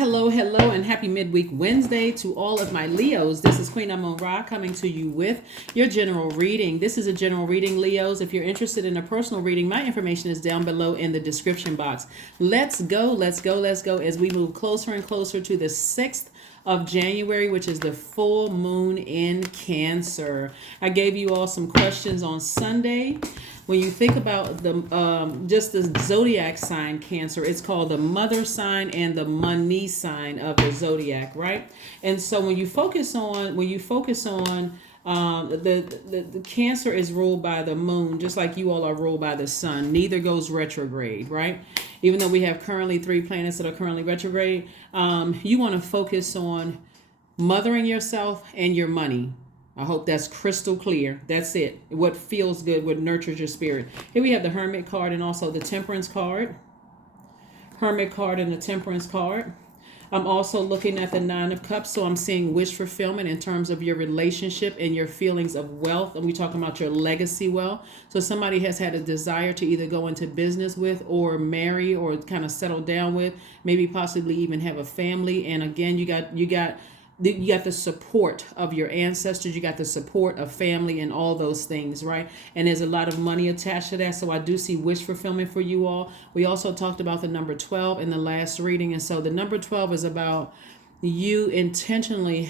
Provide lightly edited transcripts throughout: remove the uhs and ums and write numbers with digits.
Hello, and happy midweek Wednesday to all of my Leos. This is Queen Amun Ra coming to you with your general reading. This is a general reading, Leos. If you're interested in a personal reading, my information is down below in the description box. Let's go as we move closer and closer to the 6th of January, which is the full moon in Cancer. I gave you all some questions on Sunday. When you think about the just the zodiac sign Cancer, it's called the mother sign and the money sign of the zodiac, right? And so when you focus on the Cancer is ruled by the moon, just like you all are ruled by the sun. Neither goes retrograde, right? Even though we have currently 3 planets that are currently retrograde, you want to focus on mothering yourself and your money. I hope that's crystal clear. That's it. What feels good, what nurtures your spirit. Here we have the Hermit card and also the Temperance card. Hermit card and the Temperance card. I'm also looking at the 9 of Cups, so I'm seeing wish fulfillment in terms of your relationship and your feelings of wealth. And we're talking about your legacy wealth. So somebody has had a desire to either go into business with or marry or kind of settle down with, maybe possibly even have a family. And again, you got the support of your ancestors, you got the support of family and all those things, right? And there's a lot of money attached to that. So I do see wish fulfillment for you all. We also talked about the number 12 in the last reading. And so the number 12 is about you intentionally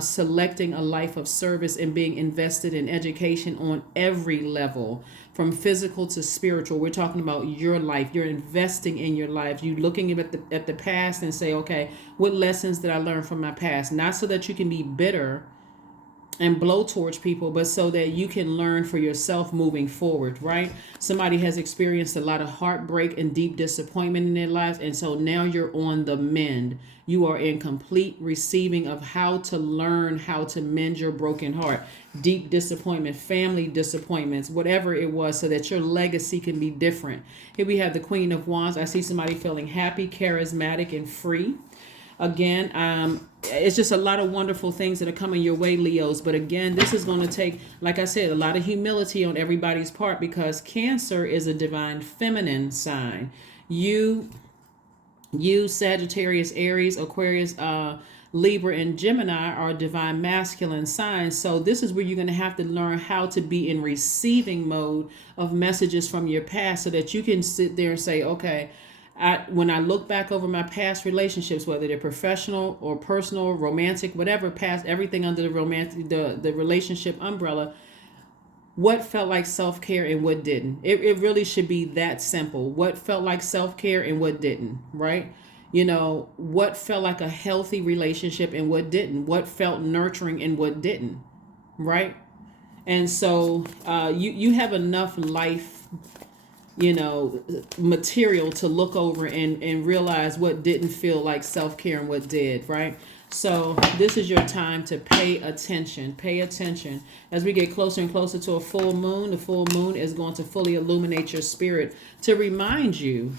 selecting a life of service and being invested in education on every level, from physical to spiritual. We're talking about your life. You're investing in your life. You looking at the past and say, okay, what lessons did I learn from my past? Not so that you can be bitter and blow towards people, but so that you can learn for yourself moving forward, right? Somebody has experienced a lot of heartbreak and deep disappointment in their lives, and so now you're on the mend. You are in complete receiving of how to learn how to mend your broken heart, deep disappointment, family disappointments, whatever it was, so that your legacy can be different. Here we have the Queen of Wands. I see somebody feeling happy, charismatic, and free. Again, it's just a lot of wonderful things that are coming your way, Leos. But again, this is going to take, like I said, a lot of humility on everybody's part, because Cancer is a divine feminine sign. You, Sagittarius, Aries, Aquarius, Libra, and Gemini are divine masculine signs. So this is where you're going to have to learn how to be in receiving mode of messages from your past, so that you can sit there and say, okay, when I look back over my past relationships, whether they're professional or personal, romantic, whatever, past everything under the romantic, the relationship umbrella, what felt like self-care and what didn't. It really should be that simple. What felt like self-care and what didn't, right? You know, what felt like a healthy relationship and what didn't. What felt nurturing and what didn't, right? And so you have enough life, material to look over and realize what didn't feel like self-care and what did, right? So this is your time to pay attention. Pay attention. As we get closer and closer to a full moon, the full moon is going to fully illuminate your spirit to remind you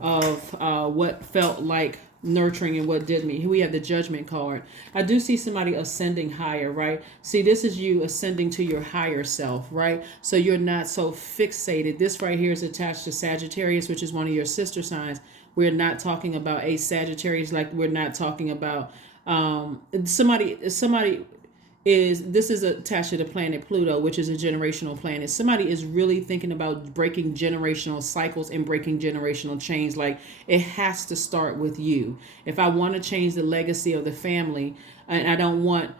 of what felt like nurturing and what did me. Here we have the Judgment card. I do see somebody ascending higher, right? See, this is you ascending to your higher self, right? So you're not so fixated. This right here is attached to Sagittarius, which is one of your sister signs. We're not talking about a Sagittarius, like we're not talking about somebody this is attached to the planet Pluto, which is a generational planet. Somebody is really thinking about breaking generational cycles and breaking generational chains. Like, it has to start with you. If I want to change the legacy of the family, and I don't want,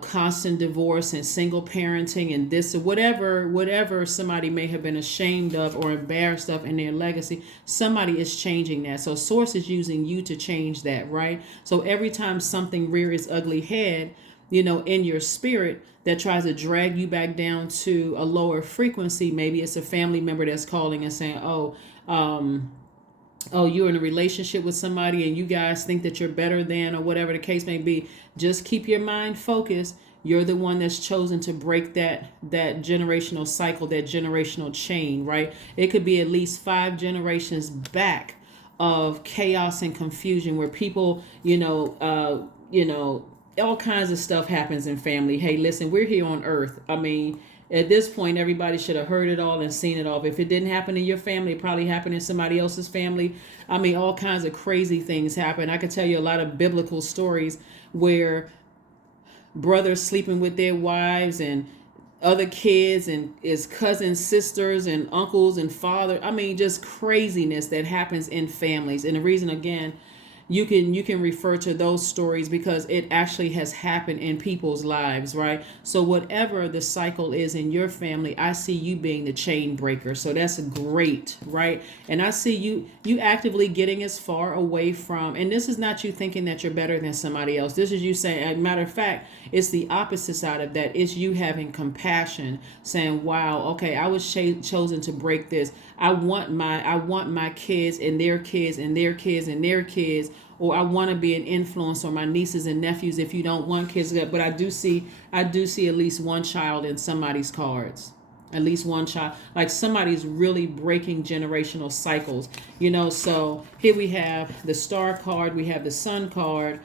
constant divorce and single parenting and this or whatever somebody may have been ashamed of or embarrassed of in their legacy, somebody is changing that. So Source is using you to change that, right? So every time something rears its ugly head, in your spirit, that tries to drag you back down to a lower frequency. Maybe it's a family member that's calling and saying, oh, you're in a relationship with somebody and you guys think that you're better than, or whatever the case may be. Just keep your mind focused. You're the one that's chosen to break that generational cycle, that generational chain, right? It could be at least 5 generations back of chaos and confusion where people, all kinds of stuff happens in family. Hey, listen, we're here on earth. I mean, At this point, everybody should have heard it all and seen it all. If it didn't happen in your family, it probably happened in somebody else's family. I mean, all kinds of crazy things happen. I could tell you a lot of biblical stories where brothers sleeping with their wives and other kids and his cousins, sisters, and uncles and father. I mean, just craziness that happens in families. And the reason, again, you can refer to those stories because it actually has happened in people's lives, right? So whatever the cycle is in your family, I see you being the chain breaker. So that's great, right? And I see you actively getting as far away from, and this is not you thinking that you're better than somebody else. This is you saying, as a matter of fact, it's the opposite side of that. It's you having compassion, saying, wow, okay, I was chosen to break this. I want my kids and their kids and their kids and their kids, or I want to be an influence on my nieces and nephews. If you don't want kids, but I do see at least one child in somebody's cards. At least one child, like somebody's really breaking generational cycles, so here we have the star card, we have the sun card.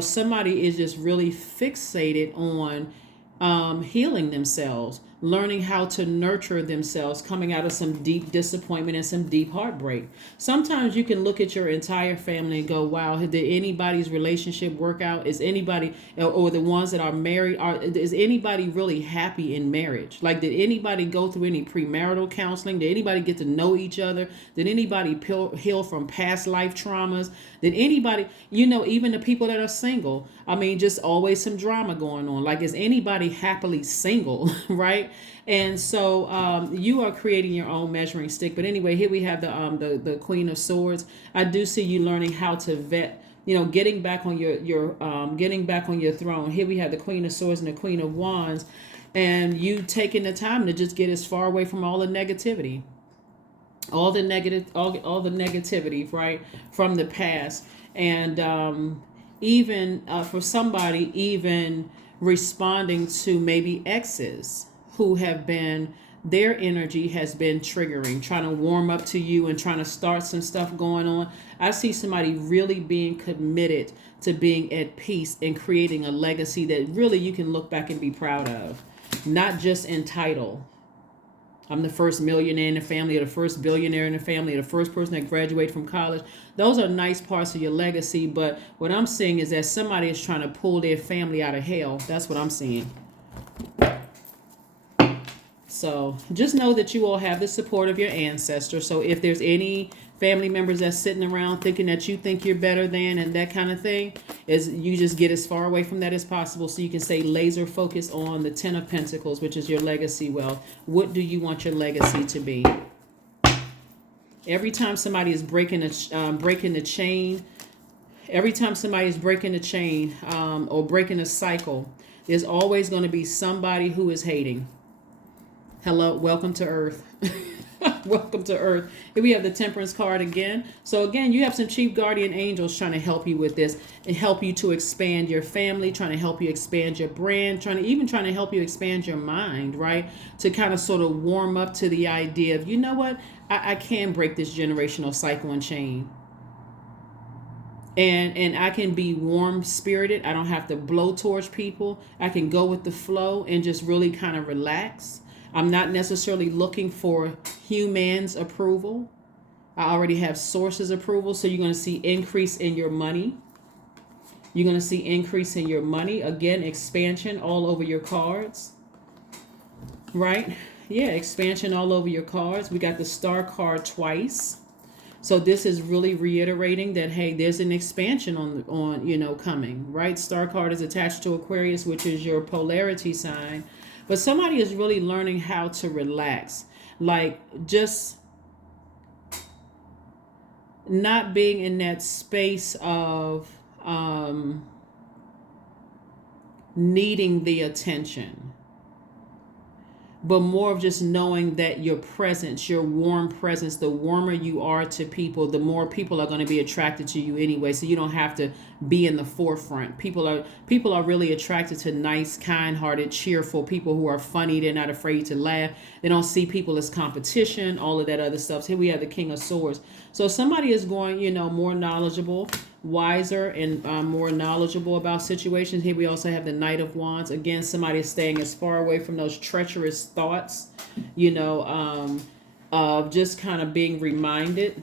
Somebody is just really fixated on healing themselves, learning how to nurture themselves, coming out of some deep disappointment and some deep heartbreak. Sometimes you can look at your entire family and go, wow, did anybody's relationship work out? Is anybody, or the ones that are married, is anybody really happy in marriage? Like, did anybody go through any premarital counseling? Did anybody get to know each other? Did anybody heal from past life traumas? Did anybody, even the people that are single, I mean, just always some drama going on. Like, is anybody happily single, right? And so you are creating your own measuring stick. But anyway, here we have the Queen of Swords. I do see you learning how to vet, getting back on your throne. Here we have the Queen of Swords and the Queen of Wands, and you taking the time to just get as far away from all the negativity. All the negativity, right, from the past. And even for somebody, even responding to maybe exes who have been, their energy has been triggering, trying to warm up to you and trying to start some stuff going on. I see somebody really being committed to being at peace and creating a legacy that really you can look back and be proud of, not just entitled. I'm the first millionaire in the family, or the first billionaire in the family, or the first person that graduated from college. Those are nice parts of your legacy, but what I'm seeing is that somebody is trying to pull their family out of hell. That's what I'm seeing. So just know that you all have the support of your ancestors. So if there's any family members that's sitting around thinking that you think you're better than and that kind of thing, is you just get as far away from that as possible, so you can stay laser focused on the 10 of Pentacles, which is your legacy wealth. What do you want your legacy to be? Every time somebody is breaking the chain, every time somebody is breaking the chain or breaking a cycle, there's always going to be somebody who is hating. Hello, welcome to Earth. Welcome to Earth. Here we have the Temperance card again. So again, you have some chief guardian angels trying to help you with this and help you to expand your family, trying to help you expand your brand, trying to help you expand your mind, right? To kind of sort of warm up to the idea of, you know what, I can break this generational cycle and chain. And I can be warm spirited. I don't have to blow towards people. I can go with the flow and just really kind of relax. I'm not necessarily looking for humans' approval. I already have sources approval. So you're going to see increase in your money. You're going to see increase in your money. Again, expansion all over your cards. Right? Yeah, expansion all over your cards. We got the Star card twice. So this is really reiterating that, hey, there's an expansion on coming, right? Star card is attached to Aquarius, which is your polarity sign. But somebody is really learning how to relax, like just not being in that space of needing the attention, but more of just knowing that your presence, your warm presence, the warmer you are to people, the more people are going to be attracted to you anyway. So you don't have to be in the forefront. People are really attracted to nice, kind-hearted, cheerful people who are funny. They're not afraid to laugh. They don't see people as competition, all of that other stuff. So here we have the King of Swords. So somebody is going, more knowledgeable, wiser, and more knowledgeable about situations. Here we also have the Knight of Wands. Again, somebody is staying as far away from those treacherous thoughts, of just kind of being reminded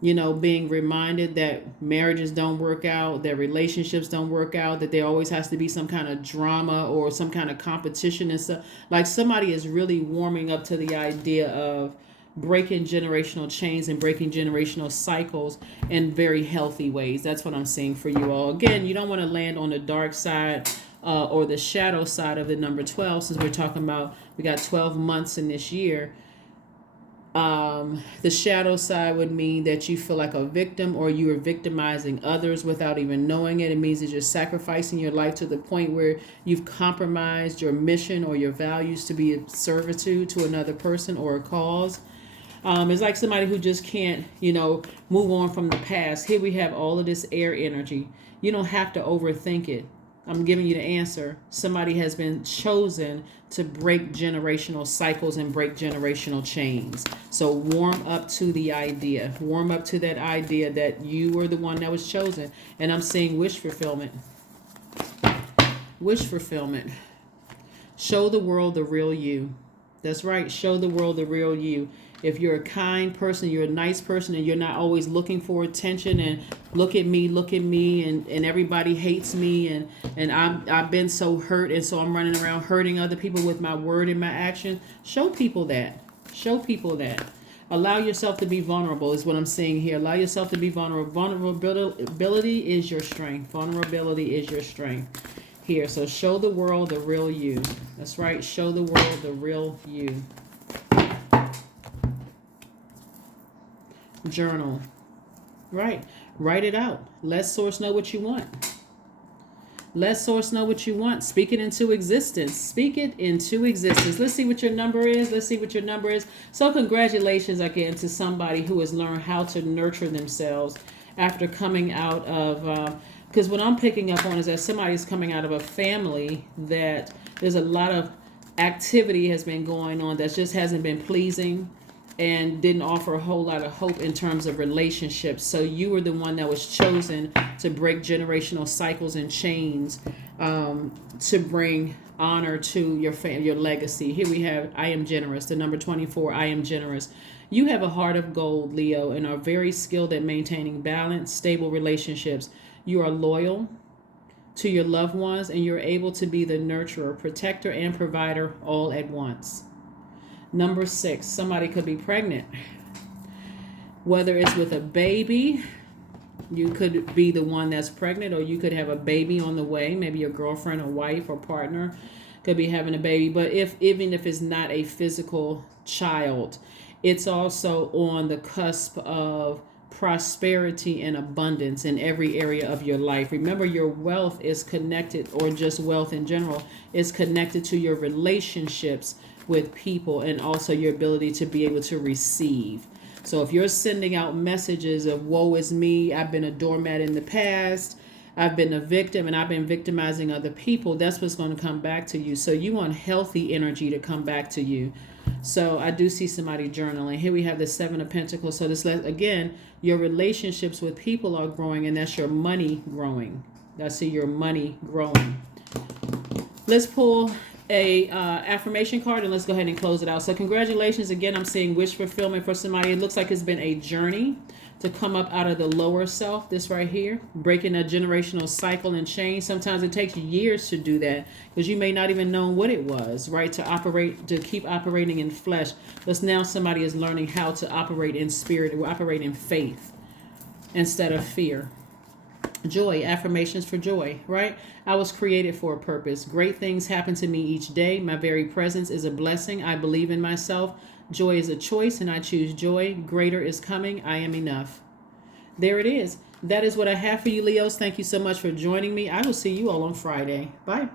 that marriages don't work out, that relationships don't work out, that there always has to be some kind of drama or some kind of competition and stuff. Like somebody is really warming up to the idea of breaking generational chains and breaking generational cycles in very healthy ways. That's what I'm seeing for you all. Again, you don't want to land on the dark side or the shadow side of the number 12, since we're talking about we got 12 months in this year. The shadow side would mean that you feel like a victim, or you are victimizing others without even knowing it. It means that you're sacrificing your life to the point where you've compromised your mission or your values to be of servitude to another person or a cause. It's like somebody who just can't, move on from the past. Here we have all of this air energy. You don't have to overthink it. I'm giving you the answer. Somebody has been chosen to break generational cycles and break generational chains. So warm up to the idea. Warm up to that idea that you were the one that was chosen. And I'm seeing wish fulfillment. Wish fulfillment. Show the world the real you. That's right. Show the world the real you. If you're a kind person, you're a nice person, and you're not always looking for attention and look at me, and everybody hates me, and I've been so hurt, and so I'm running around hurting other people with my word and my action. Show people that. Show people that. Allow yourself to be vulnerable is what I'm seeing here. Allow yourself to be vulnerable. Vulnerability is your strength. Vulnerability is your strength here. So show the world the real you. That's right. Show the world the real you. Journal. Right. Write it out. Let source know what you want. Let source know what you want. Speak it into existence. Speak it into existence. Let's see what your number is. Let's see what your number is. So congratulations again to somebody who has learned how to nurture themselves after coming out of, because what I'm picking up on is that somebody's coming out of a family that there's a lot of activity has been going on that just hasn't been pleasing and didn't offer a whole lot of hope in terms of relationships. So you were the one that was chosen to break generational cycles and chains, to bring honor to your legacy. Here we have I am generous, the number 24, I am generous. You have a heart of gold, Leo, and are very skilled at maintaining balance, stable relationships. You are loyal to your loved ones, and you're able to be the nurturer, protector, and provider all at once. Number 6, somebody could be pregnant. Whether it's with a baby, you could be the one that's pregnant, or you could have a baby on the way. Maybe your girlfriend or wife or partner could be having a baby. But even if it's not a physical child, it's also on the cusp of prosperity and abundance in every area of your life. Remember, your wealth is connected, or just wealth in general, is connected to your relationships with people, and also your ability to be able to receive. So if you're sending out messages of woe is me, I've been a doormat in the past, I've been a victim, and I've been victimizing other people, that's what's going to come back to you. So you want healthy energy to come back to you. So I do see somebody journaling. Here we have the 7 of Pentacles. So this, again, your relationships with people are growing, and that's your money growing. I see your money growing. Let's pull a affirmation card, and let's go ahead and close it out. So congratulations again. I'm seeing wish fulfillment for somebody. It looks like it's been a journey to come up out of the lower self, this right here, breaking a generational cycle and change. Sometimes it takes years to do that, because you may not even know what it was, right? To keep operating in flesh. But now somebody is learning how to operate in spirit, or operate in faith instead of fear. Joy, affirmations for joy, right? I was created for a purpose. Great things happen to me each day. My very presence is a blessing. I believe in myself. Joy is a choice, and I choose joy. Greater is coming. I am enough. There it is. That is what I have for you, Leos. Thank you so much for joining me. I will see you all on Friday. Bye.